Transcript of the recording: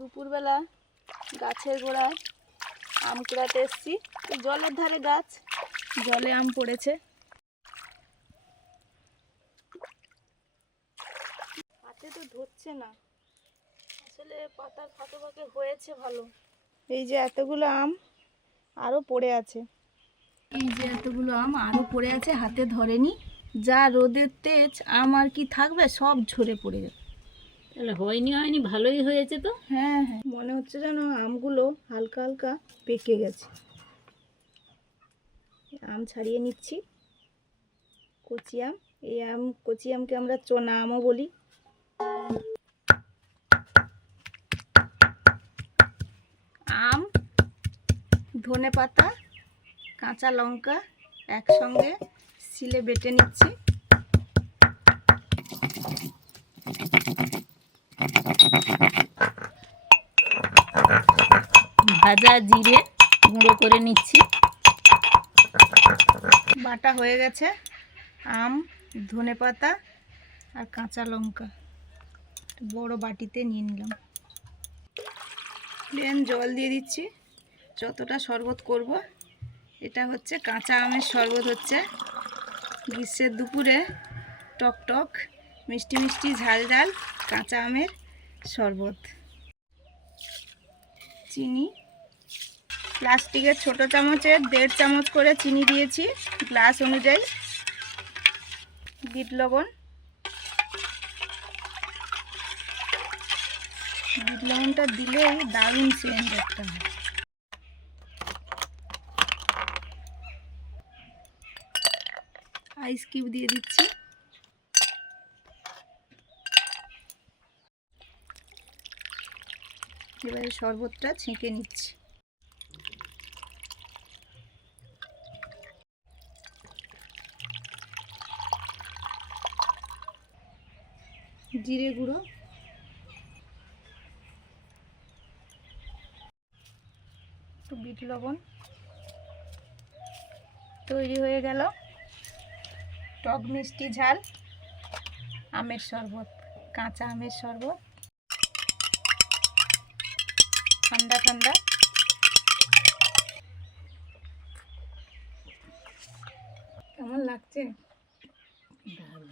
দুপুরবেলা গাছের গোড়ায় আম কুড়াতে এসছি। জলের ধারে গাছ, জলে আম পড়েছে। হাতে তো ধরছে না, আসলে পাতার ফাঁকে ফাঁকে হয়েছে ভালো। এই যে এতগুলো আম আরও পড়ে আছে, হাতে ধরেনি। যা রোদের তেজ, আম আর কি থাকবে, সব ঝরে পড়ে যাবে। তাহলে হয়নি ভালোই হয়েছে তো। হ্যাঁ হ্যাঁ, মনে হচ্ছে যেন আমগুলো হালকা হালকা পেকে গেছে। আম ছাড়িয়ে নিচ্ছি, কচি আম। এই কচি আমকে আমরা চোনা আমও বলি। আম, ধনেপাতা, কাঁচা লঙ্কা একসঙ্গে শিলে বেটে নিচ্ছি। ভাজা জিরে গুঁড়ো করে নিচ্ছি। বাটা হয়ে গেছে। আম, ধনেপাতা আর কাঁচা লঙ্কা বড় বাটিতে নিয়ে নিলাম। প্লেন জল দিয়ে দিচ্ছি, যতটা শরবত করব। এটা হচ্ছে কাঁচা আমের শরবত, হচ্ছে গ্রীষ্মের দুপুরে টক টক মিষ্টি মিষ্টি ঝাল ঝাল কাঁচা আমের শরবত। চিনি, প্লাস্টিকের ছোট চামচের 1.5 চামচ করে চিনি দিয়েছি গ্লাস অনুযায়ী। বিট লবণ, বিট লবণটা দিলেই দারুণ সেন্ট একটা হয়। আইস কিউব দিয়ে দিচ্ছি। এবারে শরবতটা ছেঁকে নিচ্ছি। জিরে গুঁড়ো, একটু বিট লবণ, তৈরি হয়ে গেল টক মিষ্টি ঝাল আমের শরবত, কাঁচা আমের শরবত। ঠান্ডা ঠান্ডা। কেমন লাগছে? দারুণ।